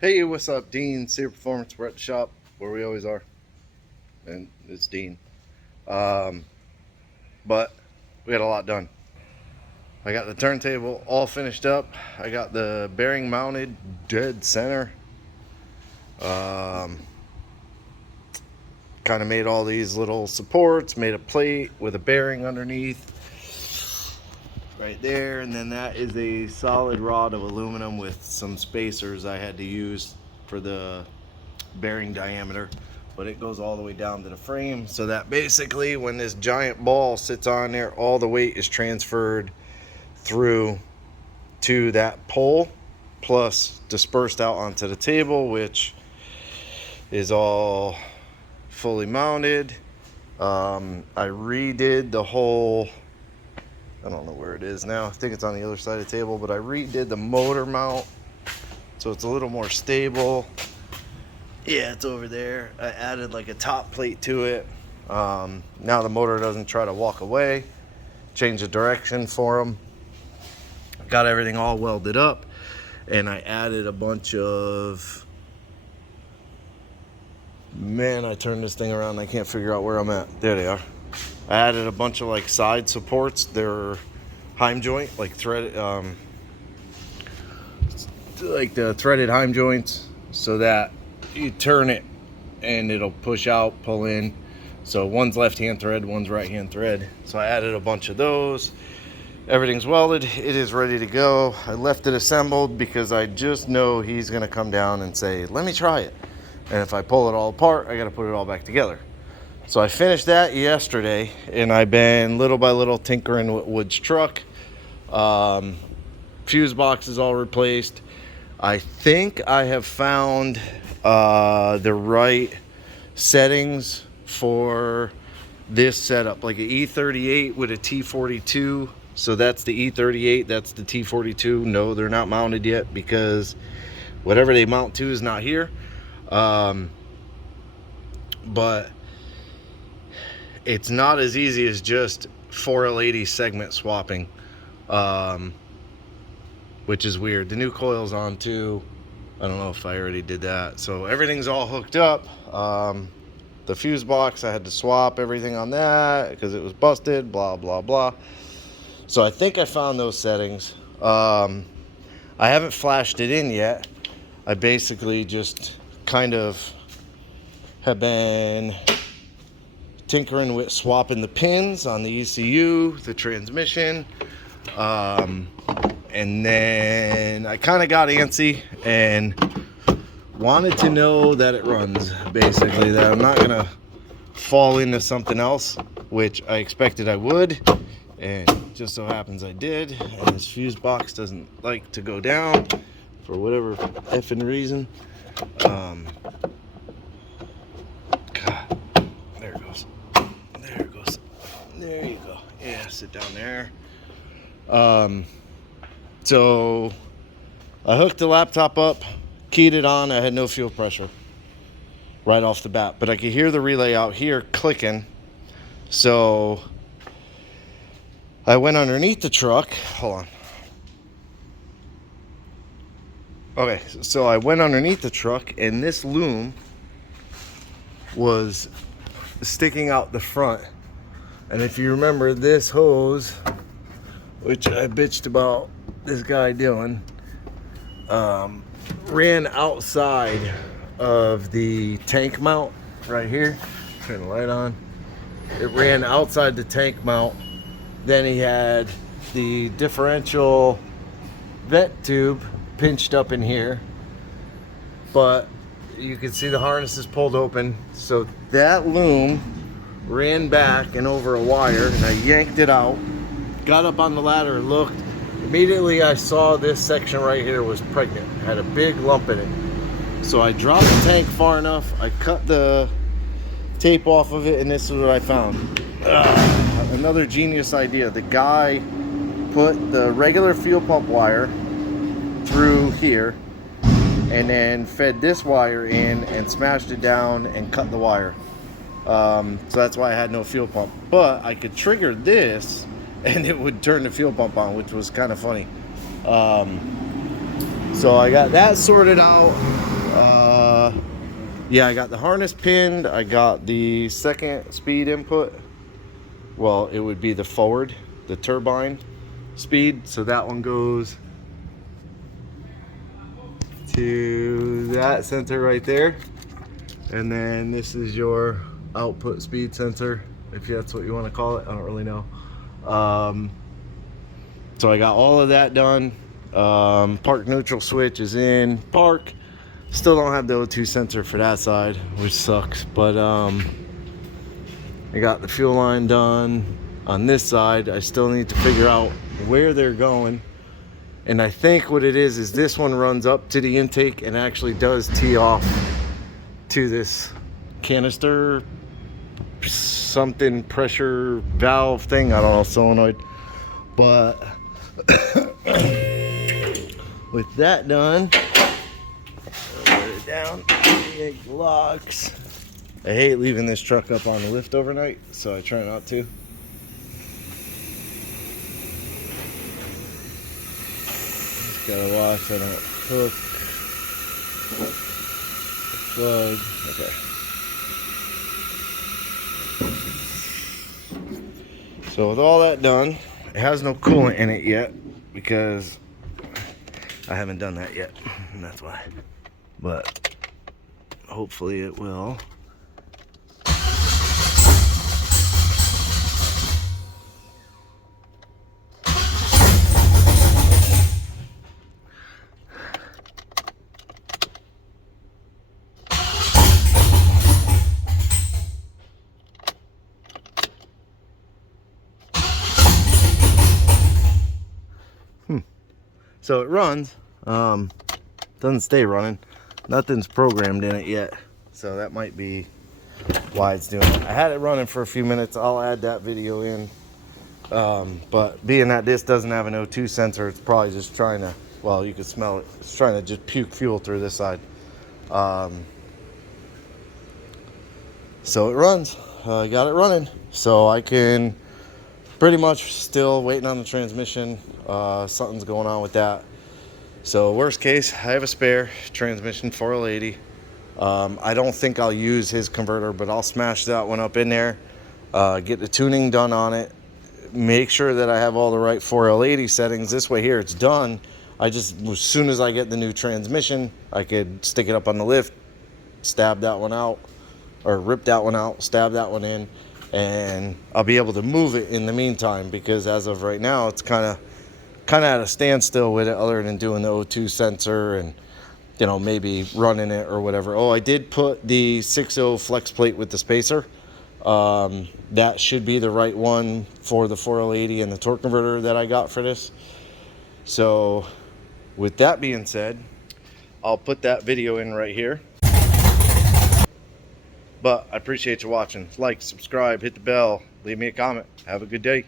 Hey, what's up? Dean, Saber Performance. We're at the shop where we always are, and it's Dean. Um, but we got a lot done. I got the turntable all finished up. I got the bearing mounted dead center. Um, kind of made all these little supports, made a plate with a bearing underneath right there, and then that is a solid rod of aluminum with some spacers I had to use for the bearing diameter, but it goes all the way down to the frame, so that basically when this giant ball sits on there, all the weight is transferred through to that pole plus dispersed out onto the table, which is all fully mounted. I redid the whole, I don't know where it is now, I think it's on the other side of the table, but I redid the motor mount so it's a little more stable. Yeah, it's over there. I added like a top plate to it. Now the motor doesn't try to walk away. Change the direction for them. Got everything all welded up, and I added a bunch of, man, I turned this thing around and I can't figure out where I'm at. There they are. I added a bunch of like side supports. They're heim joint, like thread, like the threaded heim joints, so that you turn it and it'll push out, pull in. So one's left hand thread, one's right hand thread. So I added a bunch of those. Everything's welded. It is ready to go. I left it assembled because I just know he's gonna come down and say, let me try it. And if I pull it all apart, I gotta put it all back together. So I finished that yesterday, and I've been little by little tinkering with Wood's truck. Fuse box is all replaced. I think I have found the right settings for this setup, like an E38 with a T42. So that's the E38, that's the T42. No, they're not mounted yet because whatever they mount to is not here. But it's not as easy as just 4L80 segment swapping, which is weird. The new coil's on too. I don't know if I already did that. So everything's all hooked up. The fuse box, I had to swap everything on that because it was busted, blah, blah, blah. So I think I found those settings. I haven't flashed it in yet. I basically just kind of have been tinkering with swapping the pins on the ECU, the transmission. And then I kind of got antsy and wanted to know that it runs, basically, that I'm not going to fall into something else, which I expected I would. And just so happens I did. And this fuse box doesn't like to go down for whatever effing reason. God, there it goes. There it goes. There you go. Yeah, sit down there. So I hooked the laptop up, keyed it on. I had no fuel pressure right off the bat, but I could hear the relay out here clicking. So I went underneath the truck. Hold on. Okay, so I went underneath the truck, and this loom was sticking out the front. And if you remember, this hose, which I bitched about this guy doing, ran outside of the tank mount right here. Turn the light on. It ran outside the tank mount. Then he had the differential vent tube pinched up in here, but you can see the harness is pulled open. So that loom ran back and over a wire, and I yanked it out, got up on the ladder and looked. Immediately I saw this section right here was pregnant, had a big lump in it. So I dropped the tank far enough, I cut the tape off of it, and this is what I found. Another genius idea. The guy put the regular fuel pump wire through here and then fed this wire in and smashed it down and cut the wire. So that's why I had no fuel pump. But I could trigger this and it would turn the fuel pump on, which was kind of funny. So I got that sorted out. Yeah, I got the harness pinned. I got the second speed input. Well, it would be the forward, the turbine speed. So that one goes to that sensor right there. And then this is your output speed sensor, if that's what you want to call it. I don't really know. So I got all of that done. Park neutral switch is in park. Still don't have the O2 sensor for that side, which sucks. But I got the fuel line done on this side. I still need to figure out where they're going. And I think what it is this one runs up to the intake and actually does tee off to this canister something pressure valve thing. I don't know, solenoid. But with that done, I'll put it down, take the locks. I hate leaving this truck up on the lift overnight, so I try not to. Just gotta watch I don't hook the plug. Okay. So with all that done, it has no coolant in it yet because I haven't done that yet, and that's why. But hopefully it will. So it runs, doesn't stay running. Nothing's programmed in it yet, so that might be why it's doing it. I had it running for a few minutes. I'll add that video in. But being that this doesn't have an O2 sensor, it's probably just trying to, well, you can smell it. It's trying to just puke fuel through this side. So it runs. I got it running. So I can pretty much still waiting on the transmission. Something's going on with that. So worst case, I have a spare transmission 4L80. I don't think I'll use his converter, but I'll smash that one up in there, get the tuning done on it, make sure that I have all the right 4L80 settings. This way here it's done. As soon as I get the new transmission, I could stick it up on the lift, stab that one out, or rip that one out, stab that one in, and I'll be able to move it in the meantime, because as of right now it's kind of at a standstill with it, other than doing the O2 sensor and, you know, maybe running it or whatever. Oh, I did put the 6.0 flex plate with the spacer. That should be the right one for the 4L80 and the torque converter that I got for this. So with that being said, I'll put that video in right here. But I appreciate you watching. Like, subscribe, hit the bell, leave me a comment. Have a good day.